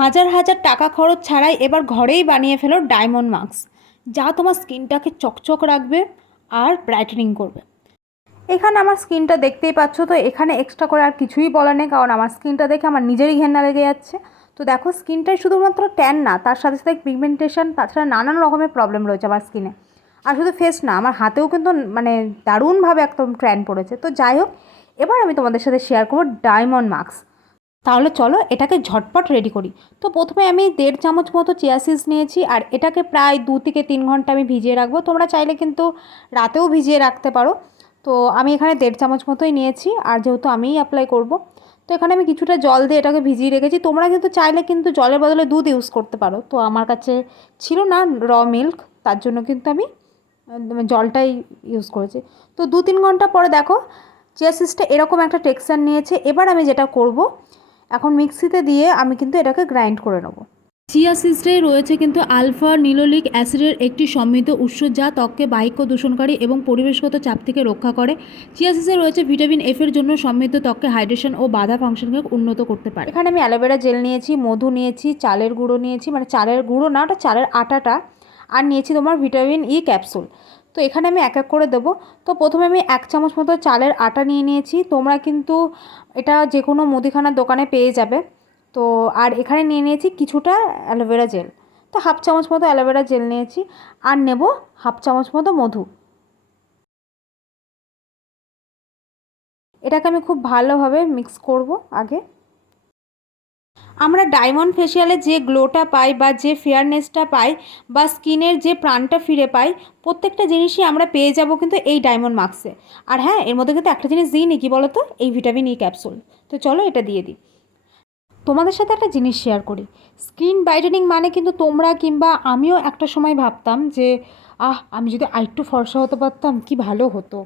হাজার হাজার টাকা খরচ ছাড়াই এবার ঘরেই বানিয়ে ফেলো ডায়মন্ড মাস্ক, যা তোমার স্কিনটাকে চকচক রাখবে আর ব্রাইটেনিং করবে। এখানে আমার স্কিনটা দেখতেই পাচ্ছ, তো এখানে এক্সট্রা করে আর কিছুই বলা নেই, কারণ আমার স্কিনটা দেখে আমার নিজেরই ঘেন্না লেগে যাচ্ছে। তো দেখো, স্কিনটাই শুধুমাত্র ট্যান না, তার সাথে সাথে পিগমেন্টেশন, তাছাড়া নানান রকমের প্রবলেম রয়েছে আমার স্কিনে। আর শুধু ফেস না, আমার হাতেও কিন্তু মানে দারুণভাবে একদম ট্যান পড়েছে। তো যাই হোক, এবার আমি তোমাদের সাথে শেয়ার করবো ডায়মন্ড মাস্ক। তাহলে চলো এটাকে ঝটপট রেডি করি। তো প্রথমে আমি 1.5 চামচ মতো চিয়া সিডস নিয়েছি, আর এটাকে প্রায় 2 থেকে 3 ঘন্টা আমি ভিজিয়ে রাখবো। তোমরা চাইলে কিন্তু রাতেও ভিজিয়ে রাখতে পারো। তো আমি এখানে 1.5 চামচ মতোই নিয়েছি, আর যেহেতু আমিই অ্যাপ্লাই করব, তো এখানে আমি কিছুটা জল দিয়ে এটাকে ভিজিয়ে রেখেছি। তোমরা কিন্তু চাইলে কিন্তু জলের বদলে দুধ ইউজ করতে পারো। তো আমার কাছে ছিল না র মিল্ক, তার জন্য কিন্তু আমি জলটাই ইউজ করেছি। তো 2-3 ঘন্টা পরে দেখো চিয়া সিডসটা এরকম একটা টেক্সচার নিয়েছে। এবার আমি যেটা করব, এখন মিক্সিতে দিয়ে আমি কিন্তু এটাকে গ্রাইন্ড করে নেব। চিয়া সিডসে রয়েছে কিন্তু আলফা নিলোলিক অ্যাসিডের একটি সমৃদ্ধ উৎস, যা ত্বককে বাহ্য দূষণকারী এবং পরিবেশগত চাপ থেকে রক্ষা করে। চিয়া সিডসে রয়েছে ভিটামিন এফ এর জন্য সমৃদ্ধ, ত্বককে হাইড্রেশন ও বাধা ফাংশনকে উন্নত করতে পারে। এখানে আমি অ্যালোভেরা জেল নিয়েছি, মধু নিয়েছি, চালের গুঁড়ো নিয়েছি, মানে চালের গুঁড়ো না, ওটা চালের আটাটা, আর নিয়েছি তোমার ভিটামিন ই ক্যাপসুল। তো এখানে আমি এক এক করে দেবো। তো প্রথমে আমি 1 চামচ মতো চালের আটা নিয়ে নিয়েছি। তোমরা কিন্তু এটা যে কোনো মুদিখানার দোকানে পেয়ে যাবে। তো আর এখানে নিয়ে নিয়েছি কিছুটা অ্যালোভেরা জেল। তো 1/2 চামচ মতো অ্যালোভেরা জেল নিয়েছি, আর নেব 1/2 চামচ মতো মধু। এটাকে আমি খুব ভালোভাবে মিক্স করব আগে। আমরা ডায়মন্ড ফেসিয়ালে যে গ্লোটা পাই বা যে ফেয়ারনেসটা পাই বা স্কিনের যে প্রাণটা ফিরে পাই, প্রত্যেকটা জিনিসই আমরা পেয়ে যাব কিন্তু এই ডায়মন্ড মাস্কে। আর হ্যাঁ, এর মধ্যে কিন্তু একটা জিনিস দিইনি, কি বলো তো, এই ভিটামিন ই ক্যাপসুল। তো চলো এটা দিয়ে দিই। তোমাদের সাথে একটা জিনিস শেয়ার করি। স্কিন ব্রাইটেনিং মানে কিন্তু তোমরা কিংবা আমিও একটা সময় ভাবতাম যে আমি যদি আরেকটু ফর্সা হতে পারতাম কি ভালো হতো।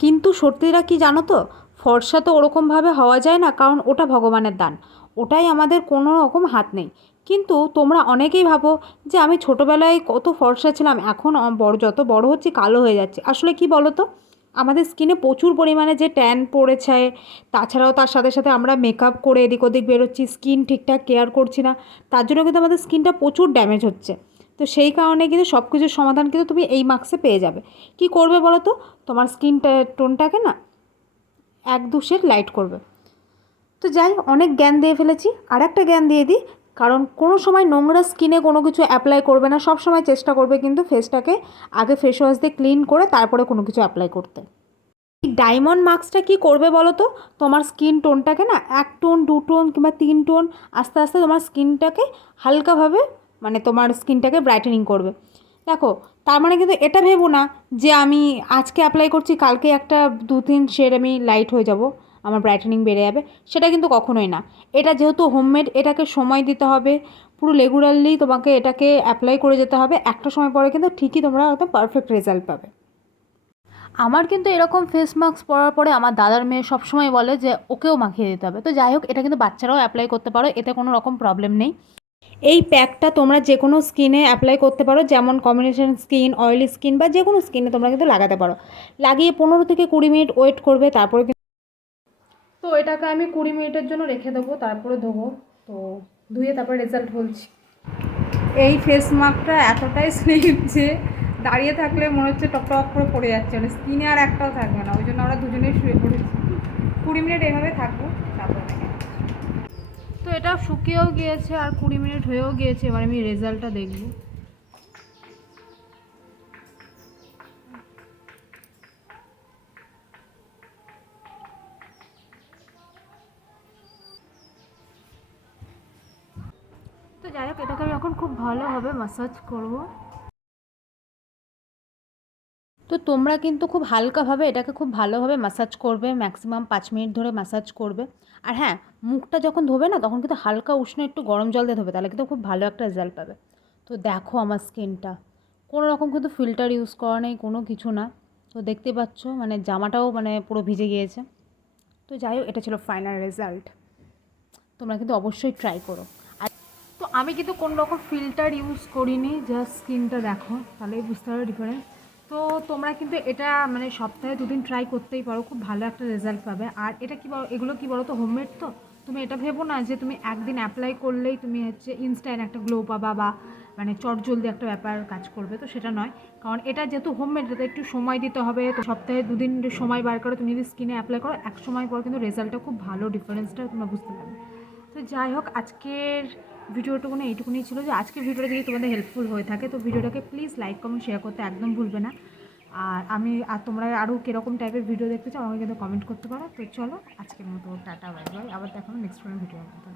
কিন্তু সত্যিটা কি জানো তো, ফর্সা তো ওরকমভাবে হওয়া যায় না, কারণ ওটা ভগবানের দান, ওটাই আমাদের কোনো রকম হাত নেই। কিন্তু তোমরা অনেকেই ভাবো যে আমি ছোটোবেলায় কত ফর্সা ছিলাম, এখন যত বড় হচ্ছি কালো হয়ে যাচ্ছে। আসলে কি বলো তো, আমাদের স্কিনে প্রচুর পরিমাণে যে ট্যান পড়েছে, তাছাড়াও তার সাথে সাথে আমরা মেকআপ করে এদিক ওদিক বেরোচ্ছি, স্কিন ঠিকঠাক কেয়ার করছি না, তার জন্য কিন্তু আমাদের স্কিনটা প্রচুর ড্যামেজ হচ্ছে। তো সেই কারণে কিন্তু সব কিছুর সমাধান কিন্তু তুমি এই মাস্কে পেয়ে যাবে। কি করবে বলো তো, তোমার স্কিনটা টোনটাকে না 1-2 শেড লাইট করবে। তো যাই, অনেক জ্ঞান দিয়ে ফেলেছি, আর একটা জ্ঞান দিয়ে দিই। কারণ কোনো সময় নোংরা স্কিনে কোনো কিছু অ্যাপ্লাই করবে না, সব সময় চেষ্টা করবে কিন্তু ফেসটাকে আগে ফেস ওয়াশ দিয়ে ক্লিন করে তারপরে কোনো কিছু অ্যাপ্লাই করতে। এই ডায়মন্ড মাস্কটা কী করবে বলো তো, তোমার স্কিন টোনটাকে না 1 টোন 2 টোন কিংবা 3 টোন আস্তে আস্তে তোমার স্কিনটাকে হালকাভাবে, মানে তোমার স্কিনটাকে ব্রাইটেনিং করবে। দেখো, তার মানে কিন্তু এটা ভেবো না যে আমি আজকে অ্যাপ্লাই করছি কালকে একটা 2-3 শেড আমি লাইট হয়ে যাব, আমার ব্রাইটেনিং বেড়ে যাবে, সেটা কিন্তু কখনোই না। এটা যেহেতু হোমমেড, এটাকে সময় দিতে হবে, পুরো রেগুলারলি তোমাকে এটাকে অ্যাপ্লাই করে যেতে হবে। একটা সময় পরে কিন্তু ঠিকই তোমরা একদম পারফেক্ট রেজাল্ট পাবে। আমার কিন্তু এরকম ফেস মাস্ক পরার পরে আমার দাদার মেয়ে সবসময় বলে যে ওকেও মাখিয়ে দিতে হবে। তো যাই হোক, এটা কিন্তু বাচ্চারাও অ্যাপ্লাই করতে পারো, এতে কোনো রকম প্রবলেম নেই। এই প্যাকটা তোমরা যে কোনো স্কিনে অ্যাপ্লাই করতে পারো, যেমন কম্বিনেশন স্কিন, অয়েলি স্কিন বা যে কোনো স্কিনে তোমরা কিন্তু লাগাতে পারো। লাগিয়ে 15 থেকে 20 মিনিট ওয়েট করবে, তারপরে তো এটাকে আমি 20 মিনিটের জন্য রেখে দেবো, তারপরে ধোবো। তো ধুয়ে তারপরে রেজাল্ট বলছি। এই ফেস মাস্কটা এতটাই স্লিপ যে দাঁড়িয়ে থাকলে মনে হচ্ছে টপ টপ করে পড়ে যাচ্ছে, মানে স্কিনে আর একটাও থাকবে না। ওই জন্য আমরা দুজনেই শুয়ে পড়েছি। 20 মিনিট এভাবে থাকবো, তারপরে দেখে। তো এটা শুকিয়েও গিয়েছে আর 20 মিনিট হয়েও গিয়েছে, এবার আমি রেজাল্টটা দেখব। তো যাই হোক, এটাকে আমি এখন খুব ভালোভাবে ম্যাসাজ করব। তো তোমরা কিন্তু খুব হালকাভাবে এটাকে খুব ভালোভাবে ম্যাসাজ করবে, ম্যাক্সিমাম 5 মিনিট ধরে ম্যাসাজ করবে। আর হ্যাঁ, মুখটা যখন ধোবে না, তখন কিন্তু হালকা উষ্ণ একটু গরম জল দিয়ে ধোবে, তাহলে কিন্তু খুব ভালো একটা রেজাল্ট পাবে। তো দেখো আমার স্কিনটা কোনো রকম কিন্তু ফিল্টার ইউজ করা নেই, কোনো কিছু না। তো দেখতে পাচ্ছ মানে জামাটাও মানে পুরো ভিজে গিয়েছে। তো যাই হোক, এটা ছিল ফাইনাল রেজাল্ট। তোমরা কিন্তু অবশ্যই ট্রাই করো। আর তো আমি কিন্তু কোনো রকম ফিল্টার ইউজ করিনি, জাস্ট স্কিনটা দেখো, তাহলেই বুঝতে পারো ডিফারেন্স। তো তোমরা কিন্তু এটা মানে সপ্তাহে 2 দিন ট্রাই করতেই পারো, খুব ভালো একটা রেজাল্ট পাবে। আর এটা কী বলো, এগুলো কী বলো তো, হোমমেড। তো তুমি এটা ভেবো না যে তুমি একদিন অ্যাপ্লাই করলেই তুমি হচ্ছে ইনস্ট্যান্ট একটা গ্লো পাবা বা মানে চটজলদি একটা ব্যাপার কাজ করবে, তো সেটা নয়। কারণ এটা যেহেতু হোমমেড, এটা একটু সময় দিতে হবে, তো সপ্তাহে 2 দিন সময় বার করে তুমি যদি স্কিনে অ্যাপ্লাই করো, এক সময় পর কিন্তু রেজাল্টটা খুব ভালো, ডিফারেন্সটা তোমরা বুঝতে পারবে। তো যাই হোক, আজকের ভিডিওটুকুনি এইটুকুনি ছিল। যে আজকের ভিডিওটা যদি তোমাদের হেল্পফুল হয়ে থাকে তো ভিডিওটাকে প্লিজ লাইক কমেন্ট শেয়ার করতে একদম ভুলবে না। আর তোমরা আরও কীরকম টাইপের ভিডিও দেখতে চাও আমাকে কিন্তু কমেন্ট করতে পারো। তো চলো আজকের মতো টাটা, বাই বাই, আবার দেখাবো নেক্সট কোনো ভিডিওর মতো।